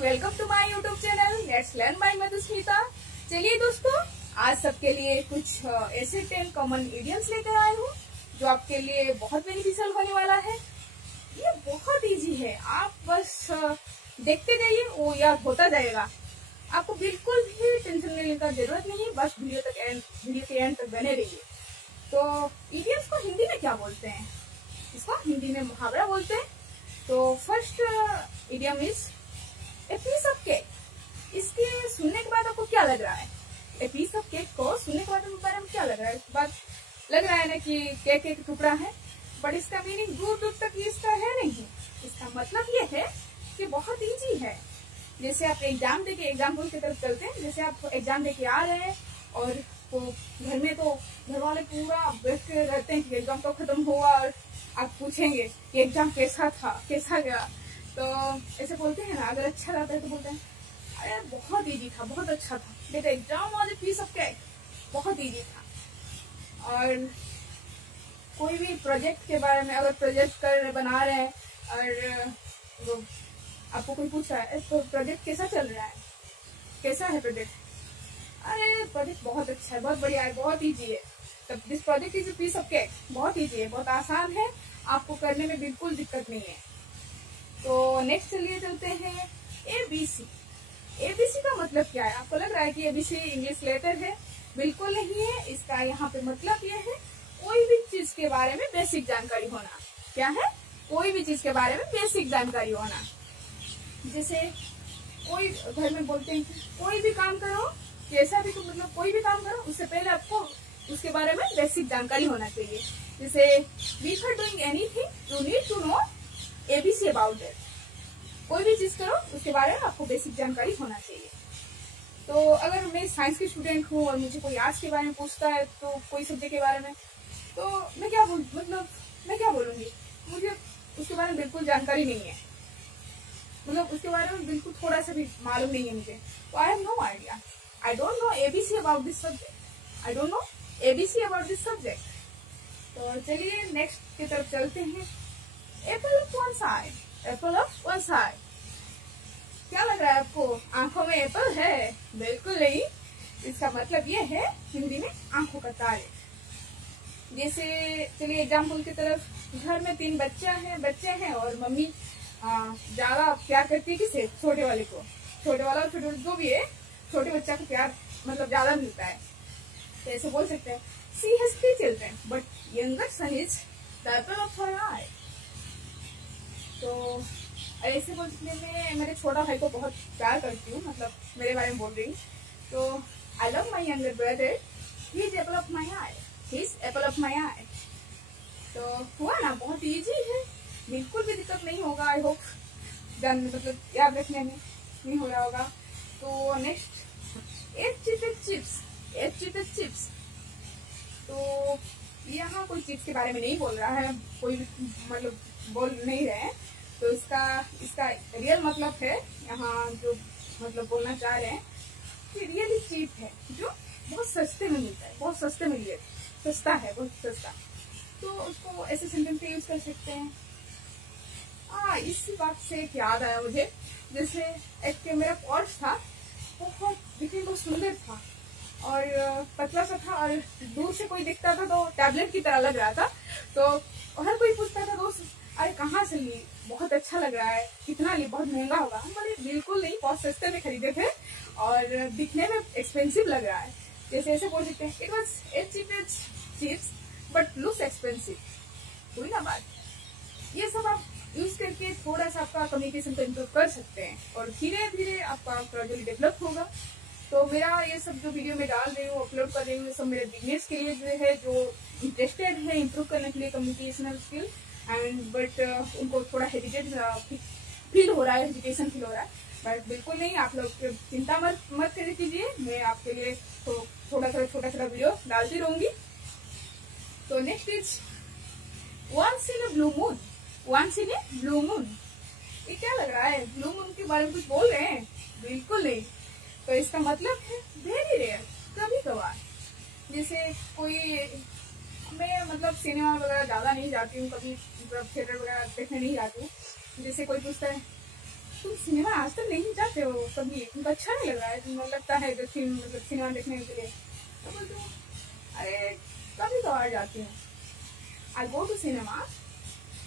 Welcome to my YouTube channel let's learn by Madhusmita. चलिए दोस्तों, आज सबके लिए कुछ ऐसे 10 कॉमन इडियम्स लेकर आए हूँ जो आपके लिए बहुत बेनिफिशियल होने वाला है। ये बहुत इजी है, आप बस देखते जाइए, वो याद होता जाएगा। आपको बिल्कुल भी टेंशन लेने का जरूरत नहीं, बस वीडियो के एंड तक बने रहिए। तो इडियम्स को हिंदी में क्या बोलते हैं? इसको हिंदी में मुहावरा बोलते हैं। तो first idiom is a piece of cake. इसके सुनने के बाद आपको क्या लग रहा है? ए पीस ऑफ केक को सुनने के बाद बारे में क्या लग रहा है? इस बात लग रहा है ना कि केक एक टुकड़ा है, बट इसका मीनिंग दूर दूर तक इसका है नहीं। इसका मतलब ये है कि बहुत इजी है। जैसे आप एग्जाम देके, एग्जाम्पल की तरफ चलते हैं, जैसे आप एग्जाम देके आ रहे हैं और तो घर में तो घर वाले पूरा बैठ के रहते हैं कि एग्जाम तो खत्म हुआ और आप पूछेंगे कि एग्जाम कैसा था, कैसा गया। तो ऐसे बोलते हैं ना, अगर अच्छा रहता है तो बोलते हैं अरे बहुत इजी था, बहुत अच्छा था बेटा, exam was a piece of cake, बहुत इजी था। और कोई भी प्रोजेक्ट के बारे में, अगर प्रोजेक्ट बना रहे हैं और आपको कोई पूछ रहा है तो प्रोजेक्ट कैसा चल रहा है, कैसा है प्रोजेक्ट? अरे प्रोजेक्ट बहुत अच्छा है, बहुत बढ़िया है, बहुत इजी है। तब this project is a piece of cake, बहुत इजी है, बहुत आसान है, आपको करने में बिल्कुल दिक्कत नहीं है। तो नेक्स्ट चलिए चलते हैं ABC। ABC का मतलब क्या है? आपको लग रहा है कि ABC इंग्लिश लेटर है? बिल्कुल नहीं है। इसका यहाँ पे मतलब ये है कोई भी चीज के बारे में बेसिक जानकारी होना। क्या है? कोई भी चीज के बारे में बेसिक जानकारी होना। जैसे कोई घर में बोलते हैं कि कोई भी काम करो, जैसा भी, तो मतलब कोई भी काम करो, उससे पहले आपको उसके बारे में बेसिक जानकारी होना चाहिए। जैसे before doing anything you need to know ABC about it. कोई भी चीज करो उसके बारे में आपको बेसिक जानकारी होना चाहिए। तो अगर मैं साइंस की स्टूडेंट हूँ और मुझे कोई आर्ट्स के बारे में पूछता है, तो कोई सब्जेक्ट के बारे में, तो मैं क्या बोलूंगी? मुझे उसके बारे में बिल्कुल जानकारी नहीं है, मतलब उसके बारे में बिल्कुल थोड़ा सा भी मालूम नहीं है मुझे। तो I have no idea, I don't know ABC about this subject, I don't know ABC about this subject. तो चलिए नेक्स्ट की तरफ चलते हैं। Apple of one side, apple of one side. क्या लग रहा है आपको? आंखों में एप्पल है? बिल्कुल नहीं। इसका मतलब ये है हिंदी में आंखों का तारे। जैसे चलिए एग्जाम्पल की तरफ, घर में 3 बच्चे हैं और मम्मी ज्यादा प्यार करती है किसे? छोटे वाले को। छोटे वाला और छोटे जो भी है, छोटे बच्चा को प्यार मतलब ज्यादा मिलता है। तो ऐसे बोल सकते हैं she has 3 children but younger son is the apple of her eye. तो ऐसे बोलने में मेरे छोटा भाई को बहुत प्यार करती हूँ, मतलब मेरे बारे में बोल रही हूँ। तो I love my younger brother, he is apple of my eye, he is apple of my eye. तो हुआ ना, बहुत इजी है, बिल्कुल भी दिक्कत नहीं होगा। आई होप मतलब याद रखने में नहीं हो रहा होगा। तो नेक्स्ट, 8 चीटेड चिप्स। तो यहाँ कोई चिप्स के बारे में नहीं बोल रहा है, कोई मतलब बोल नहीं रहे हैं। तो इसका रियल मतलब है, यहाँ जो मतलब बोलना चाह रहे हैं कि रियली चीप है, जो बहुत सस्ते में मिलता है, बहुत सस्ते में लिए, सस्ता है, बहुत सस्ता। तो उसको ऐसे सेंटेंस में यूज कर सकते हैं। इसी बात से एक याद आया मुझे। जैसे एक मेरा पर्स था, बहुत दिखने बहुत सुंदर था और पतला सा था, और दूर से कोई दिखता था तो टैबलेट की तरह लग रहा था। तो हर कोई पूछता था दोस्त, अरे कहाँ से ली, बहुत अच्छा लग रहा है, कितना ली, बहुत महंगा होगा? हम बोले बिल्कुल नहीं, बहुत सस्ते में खरीदे थे और दिखने में एक्सपेंसिव लग रहा है। जैसे ऐसे बोल सकते हैं, it was a chips but looks expensive. हुई ना बात? ये सब आप यूज करके थोड़ा सा आपका कम्युनिकेशन को इम्प्रूव कर सकते हैं और धीरे धीरे आपका ग्रेजुअली डेवलप होगा। तो मेरा ये सब जो वीडियो में डाल रही हूँ, अपलोड कर रही हूँ, ये सब मेरे बिगनर्स के लिए जो है, जो इंटरेस्टेड है इम्प्रूव करने के लिए कम्युनिकेशनल स्किल एंड, बट उनको थोड़ा हेजिटेट फील हो रहा है, हेजिटेशन फील हो रहा है। बट बिल्कुल नहीं, आप लोग चिंता मत कीजिए, मैं आपके लिए तो थोड़ा छोटा वीडियो डालती रहूंगी। तो next is once in a blue moon. Once in a blue moon, ये क्या लग रहा है? ब्लू मून के बारे में कुछ बोल रहे हैं? बिल्कुल नहीं। तो इसका मतलब है वेरी रेयर, कभी कभार। जैसे कोई, मैं मतलब सिनेमा वगैरह ज्यादा नहीं जाती हूँ, कभी मतलब थिएटर वगैरह देखने नहीं जाती हूँ। जैसे कोई पूछता है तुम सिनेमा आज तक नहीं जाते हो कभी, तुमको अच्छा नहीं लग रहा है, तुम्हें लगता है जो मतलब सिनेमा देखने के लिए? तो बोलती हूँ अरे कभी कभार जाती हूँ, I go to cinema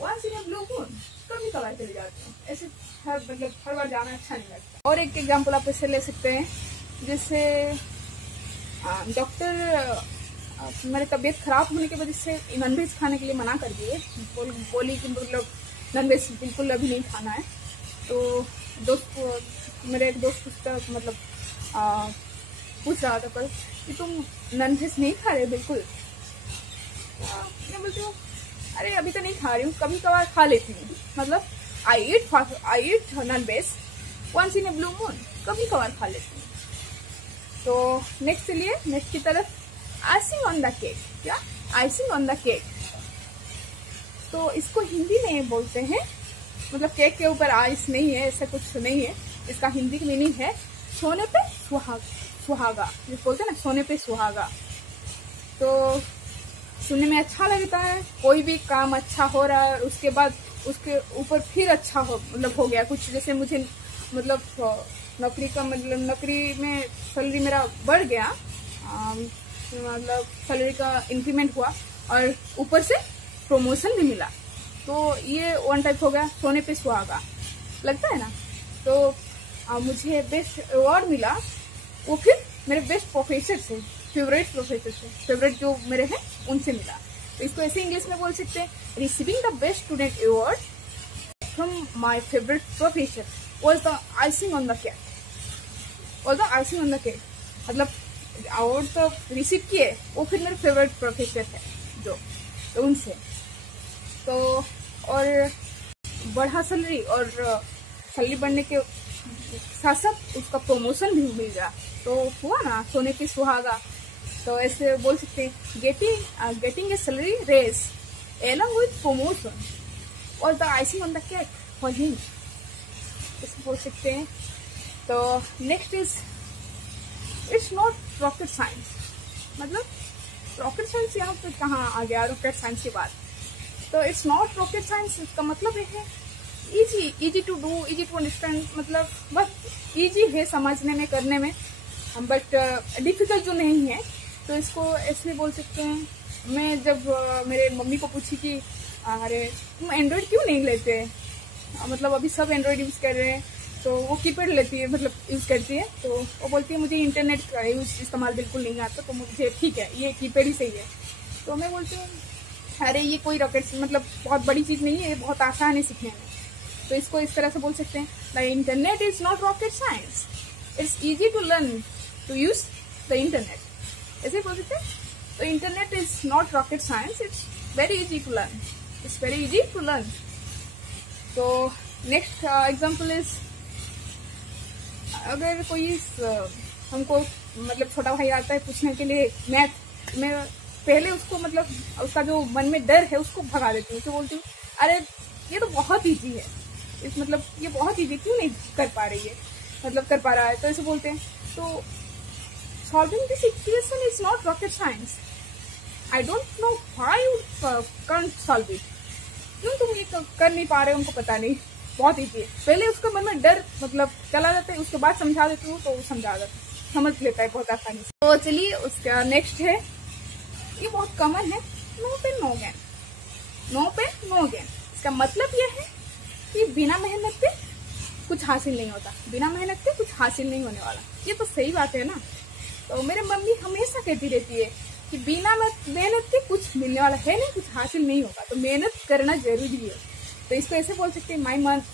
once in a blue moon, कभी कभार चले जाती हूँ, ऐसे हर बार जाना अच्छा नहीं लगता। और एक एग्जाम्पल आप ऐसे ले सकते हैं, जैसे डॉक्टर मेरी तबीयत खराब होने की वजह से नॉनवेज खाने के लिए मना कर दिए, बोली कि मतलब नॉनवेज बिल्कुल अभी नहीं खाना है। तो मेरे एक दोस्त मतलब पूछ रहा था कल कि तुम नॉनवेज नहीं खा रहे बिल्कुल? मैं बोलती हूँ अरे अभी तो नहीं खा रही हूँ, कभी कभार खा लेती हूँ, मतलब I eat nonveg once in a blue moon, कभी कभार खा लेती हूँ। तो नेक्स्ट चलिए नेक्स्ट की तरफ, आइसिंग ऑन द केक। क्या? Icing on the cake. तो इसको हिंदी में बोलते हैं, मतलब केक के ऊपर आइस नहीं है, ऐसा कुछ नहीं है, इसका हिंदी की मीनिंग है सोने पे सुहागा, जिस बोलते हैं ना सोने पे सुहागा। तो सुनने में अच्छा लगता है, कोई भी काम अच्छा हो रहा है उसके बाद उसके ऊपर फिर अच्छा मतलब हो गया कुछ, जैसे मुझे मतलब नौकरी का मतलब नौकरी में सैलरी मेरा बढ़ गया, मतलब सैलरी का इंक्रीमेंट हुआ और ऊपर से प्रमोशन भी मिला, तो ये वन टाइप हो गया सोने पे सुहागा, लगता है ना। तो मुझे बेस्ट अवार्ड मिला, वो फिर मेरे बेस्ट प्रोफेसर से, फेवरेट प्रोफेसर से, फेवरेट जो मेरे हैं उनसे मिला। तो इसको ऐसे इंग्लिश में बोल सकते हैं, receiving the best student award from my favourite professor was the icing on the cake, was the icing on the cake, मतलब अवार्ड तो रिसीव किए, वो फिर मेरे फेवरेट प्रोफेसर है जो, तो उनसे। तो और बढ़ा सैलरी, और सैलरी बढ़ने के साथ साथ उसका प्रमोशन भी मिल गया, तो हुआ ना सोने की सुहागा। तो ऐसे बोल सकते हैं getting a salary raise along with promotion और the icing on the cake for him, ऐसे बोल सकते हैं। तो next is it's not rocket science, मतलब रॉकेट साइंस यहाँ पे कहाँ आ गया रॉकेट साइंस के बाद? तो इट्स नॉट रॉकेट साइंस, इसका मतलब ये है easy to do, easy to understand, मतलब बस इजी है समझने में करने में, बट डिफिकल्ट जो नहीं है। तो इसको ऐसे बोल सकते हैं, मैं जब मेरे मम्मी को पूछी कि अरे तुम एंड्रॉयड क्यों नहीं लेते, मतलब अभी सब एंड्रॉयड यूज़ कर रहे हैं, तो वो कीपैड लेती है, मतलब यूज़ करती है, तो वो बोलती है मुझे इंटरनेट का इस्तेमाल बिल्कुल नहीं आता, तो मुझे ठीक है ये कीपैड ही सही है। तो मैं बोलती हूँ अरे ये कोई रॉकेट मतलब बहुत बड़ी चीज़ नहीं है, ये बहुत आसान है सीखने में। तो इसको इस तरह से बोल सकते हैं, the internet is not rocket science, it's easy to learn to use the internet, ऐसे बोल सकते हैं। तो internet is not rocket science, it's very easy to learn, it's very easy to learn. तो नेक्स्ट एग्जाम्पल इज, अगर कोई हमको मतलब छोटा भाई आता है पूछने के लिए मैथ, मैं पहले उसको मतलब उसका जो मन में डर है उसको भगा देती हूँ, तो बोलती हूँ अरे ये तो बहुत ईजी है, इस मतलब ये बहुत ईजी, क्यों नहीं कर पा रही है, मतलब कर पा रहा है, तो ऐसे बोलते हैं। तो solving this equation is not rocket science, I don't know why you can't solve it, क्यों तुम ये कर नहीं पा रहे, उनको पता नहीं, बहुत ईजी है। पहले उसके मन में डर मतलब चला जाता है, उसके बाद समझा देती हूँ तो वो समझ लेता है बहुत आसानी से। तो चलिए उसका नेक्स्ट है, ये बहुत कॉमन है, no pain no gain, no pain no gain. इसका मतलब ये है कि बिना मेहनत के कुछ हासिल नहीं होता, बिना मेहनत के कुछ हासिल नहीं होने वाला, ये तो सही बात है ना। तो मेरे मम्मी हमेशा कहती रहती है कि बिना मेहनत के कुछ मिलने वाला है नहीं, कुछ हासिल नहीं होगा, तो मेहनत करना जरूरी है। तो इसको ऐसे बोल सकते हैं,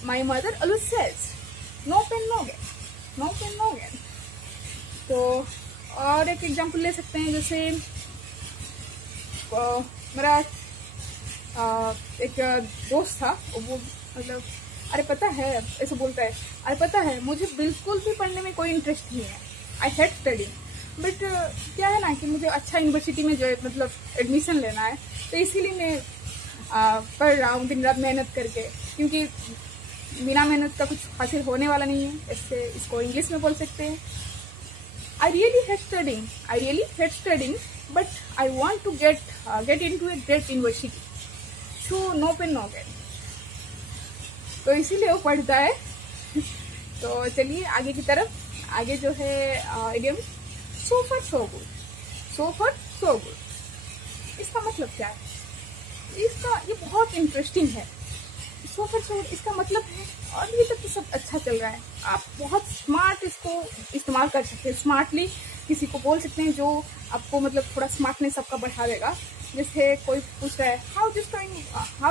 my mother always says no pain no gain, no pain no gain. तो और एक एग्जांपल ले सकते हैं, जैसे मेरा एक दोस्त था, वो मतलब अरे पता है, ऐसे बोलता है, अरे पता है मुझे बिल्कुल भी पढ़ने में कोई इंटरेस्ट नहीं है, आई हेट स्टडिंग, बट क्या है ना कि मुझे अच्छा यूनिवर्सिटी में जो है मतलब एडमिशन लेना है, तो इसीलिए मैं पढ़ रहा हूँ दिन रात मेहनत करके, क्योंकि बिना मेहनत का कुछ हासिल होने वाला नहीं है। इससे इसको इंग्लिश में बोल सकते हैं, I really hate studying but I want to get into a great university, so no pain no gain. तो इसीलिए वो पढ़ता है तो चलिए आगे की तरफ। आगे जो है idiom so for so good, so for so good, इसका मतलब क्या है? इसका ये बहुत इंटरेस्टिंग है। सो फॉर सो गुड इसका मतलब है और अभी तक तो सब अच्छा चल रहा है। आप बहुत स्मार्ट इसको इस्तेमाल कर सकते हैं, स्मार्टली किसी को बोल सकते हैं जो आपको मतलब थोड़ा स्मार्टनेस आपका बढ़ा देगा। जैसे कोई पूछ रहा है how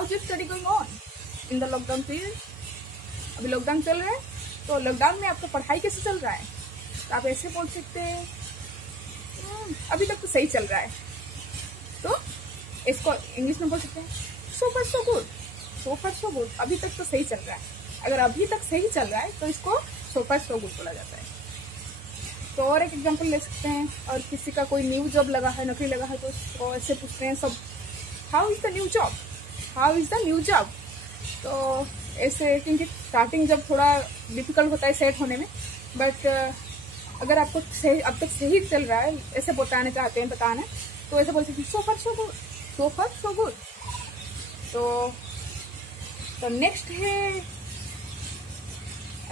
is study going on in the lockdown period. अभी लॉकडाउन चल रहा है, तो लॉकडाउन में आपका पढ़ाई कैसे चल रहा है? तो आप ऐसे बोल सकते हैं अभी तक तो सही चल रहा है। तो इसको इंग्लिश में बोल सकते हैं सो फार सो गुड, सो फार सो गुड, अभी तक तो सही चल रहा है। अगर अभी तक सही चल रहा है तो इसको सो फार सो गुड बोला जाता है। तो और एक एग्जांपल ले सकते हैं। और किसी का कोई न्यू जॉब लगा है, नौकरी लगा है, तो उसको ऐसे पूछते हैं सब how is the new job, how is the new job. तो ऐसे क्योंकि स्टार्टिंग जब थोड़ा डिफिकल्ट होता है सेट होने में, बट अगर आपको सही अब तक सही चल रहा है ऐसे बताना चाहते हैं, बताना, तो ऐसे बोल सकते हैं सो फार सो गुड, सो फार सो गुड। तो नेक्स्ट है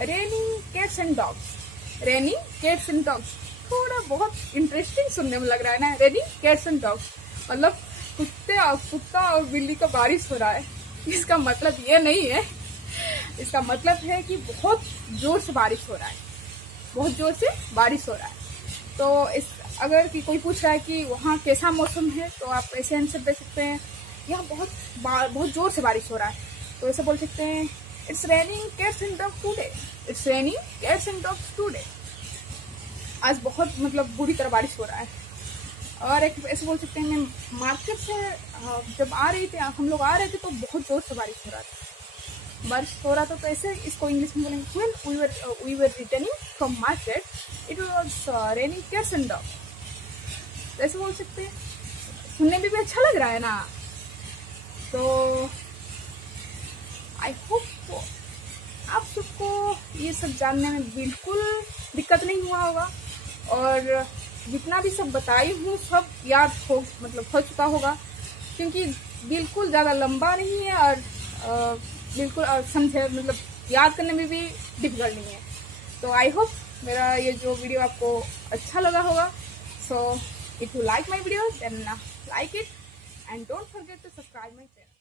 raining cats and dogs, raining cats and dogs. थोड़ा बहुत इंटरेस्टिंग सुनने में लग रहा है ना, रेनिंग कैट्स एंड डॉग्स मतलब कुत्ता और बिल्ली का बारिश हो रहा है। इसका मतलब ये नहीं है, इसका मतलब है कि बहुत जोर से बारिश हो रहा है, बहुत जोर से बारिश हो रहा है। तो इस अगर कि कोई पूछ रहा है कि वहाँ कैसा मौसम है, तो आप ऐसे आंसर दे सकते हैं यहाँ बहुत जोर से बारिश हो रहा है। तो ऐसे बोल सकते हैं it's raining cats and dogs today, it's raining cats and dogs today. आज बहुत मतलब बुरी तरह बारिश हो रहा है। और एक ऐसे बोल सकते हैं मैं मार्केट से जब आ रही थी, हम लोग आ रहे थे तो बहुत जोर से बारिश हो रहा था। तो ऐसे इसको इंग्लिश में बोलेंगे when we were returning from market it was raining cats and dogs. ऐसे बोल सकते हैं, सुनने में भी अच्छा लग रहा है ना। तो आई होप आप सबको ये सब जानने में बिल्कुल दिक्कत नहीं हुआ होगा, और जितना भी सब बताई हूँ सब याद हो चुका होगा, क्योंकि बिल्कुल ज़्यादा लंबा नहीं है और बिल्कुल समझे याद करने में भी डिफिकल्ट नहीं है। तो आई होप मेरा ये जो वीडियो आपको अच्छा लगा होगा। So if you like my video then like it and don't forget to subscribe my channel.